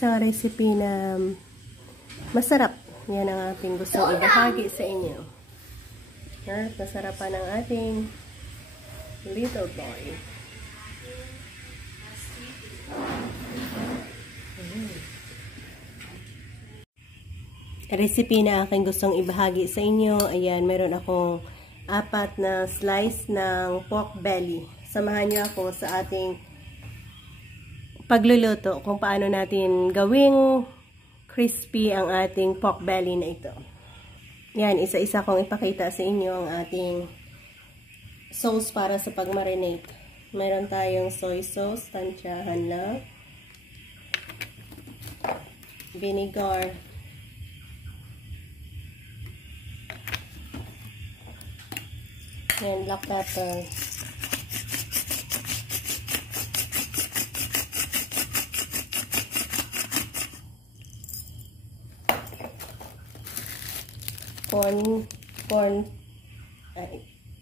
isang recipe na masarap. Yan ang ating gusto ibahagi sa inyo. Masarapan ang ating little boy. Recipe na aking gustong ibahagi sa inyo. Ayan, meron akong 4 na slice ng pork belly. Samahan niyo ako sa ating pagluluto kung paano natin gawing crispy ang ating pork belly na ito. Yan, isa-isa kong ipakita sa inyo ang ating sauce para sa pag-marinate. Meron tayong soy sauce, tansyahan lang. Vinegar. Yan, black pepper.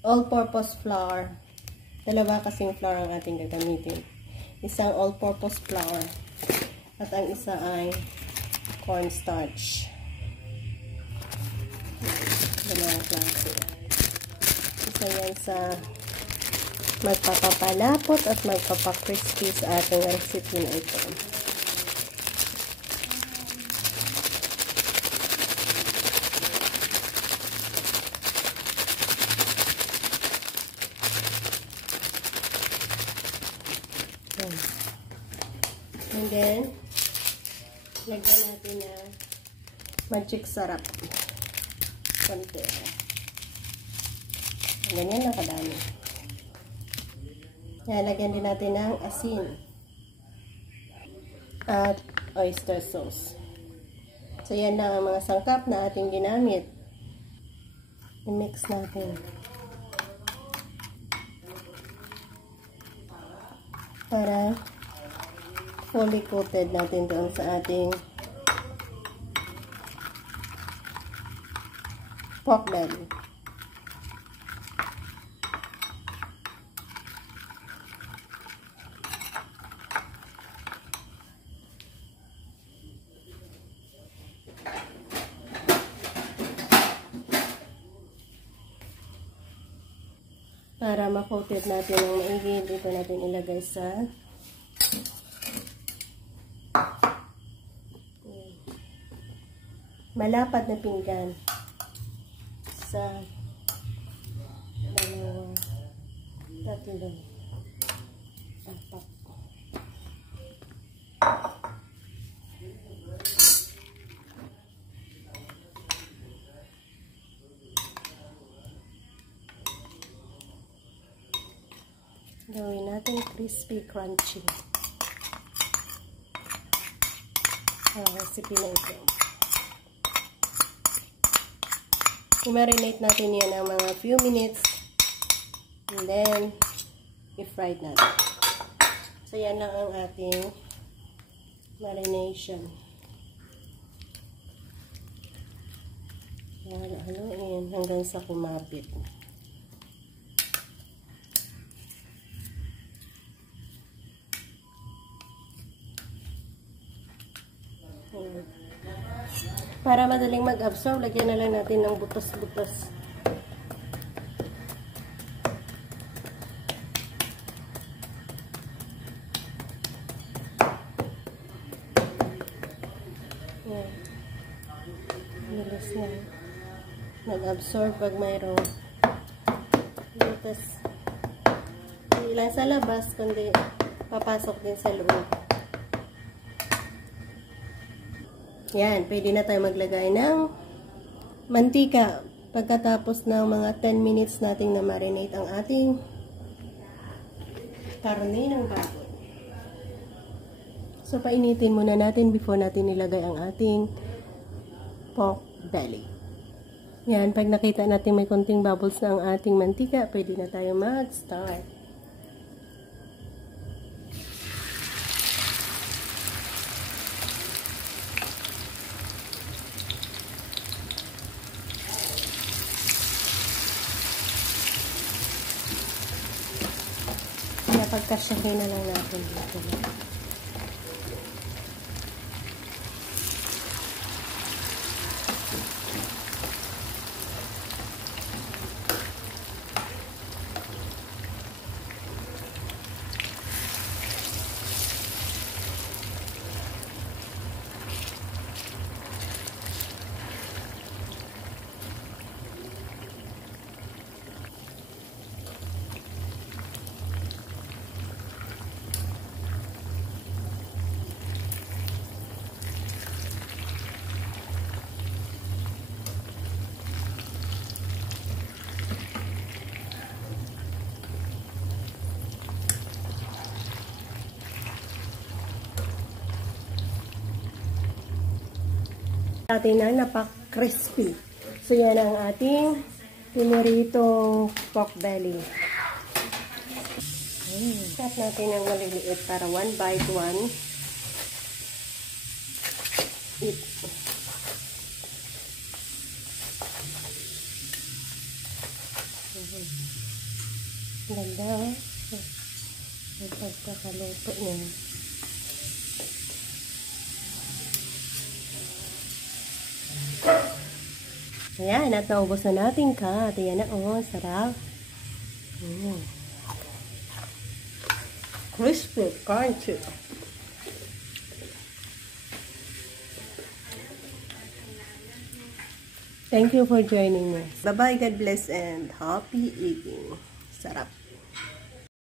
All-purpose flour. Dalawa kasing flour ang ating gagamitin. Isang all-purpose flour. At ang isa ay cornstarch. Dalawang klase. Isa yan sa magpapapalapot at magpapakrispy sa ating recipe na ito. And then, lagyan natin na magic sarap. Konti. Ganyan lang kadami. Lagyan din natin ng asin. At oyster sauce. So, yan lang ang mga sangkap na ating ginamit. I-mix natin. Para fully coated natin doon sa ating pork belly. Para ma-coated natin ng maigi, dito natin ilagay sa malapad na pinggan. Sa 2, 3, 4. Gawin natin crispy, crunchy. Ang recipe na ito. I-marinate natin yan ng mga few minutes. And then, i-fry natin. So, yan lang ang ating marination. Haluin hanggang sa kumapit. Para madaling mag-absorb, lagyan na lang natin ng butas-butas. Yan. Bilis na. Mag-absorb pag mayroong butas. Hindi lang sa labas, kundi papasok din sa loob. Yan, pwede na tayo maglagay ng mantika pagkatapos ng mga 10 minutes nating na marinate ang ating karne ng baboy. So, painitin muna natin before natin ilagay ang ating pork belly. Yan, pag nakita natin may konting bubbles na ang ating mantika, pwede na tayo mag-start. Pagkasyahin na lang natin dito. Atin na napak-crispy. So, yan ang ating piniritong pork belly. Cut natin ang maliliit para 1 bite 1. Eat. Ganda. Ang pagkakaluto niya. Ayan, at naubos na natin cut. Ayan na, oh, sarap. Crispy, crunchy. Thank you for joining me. Bye-bye, God bless, and happy eating. Sarap.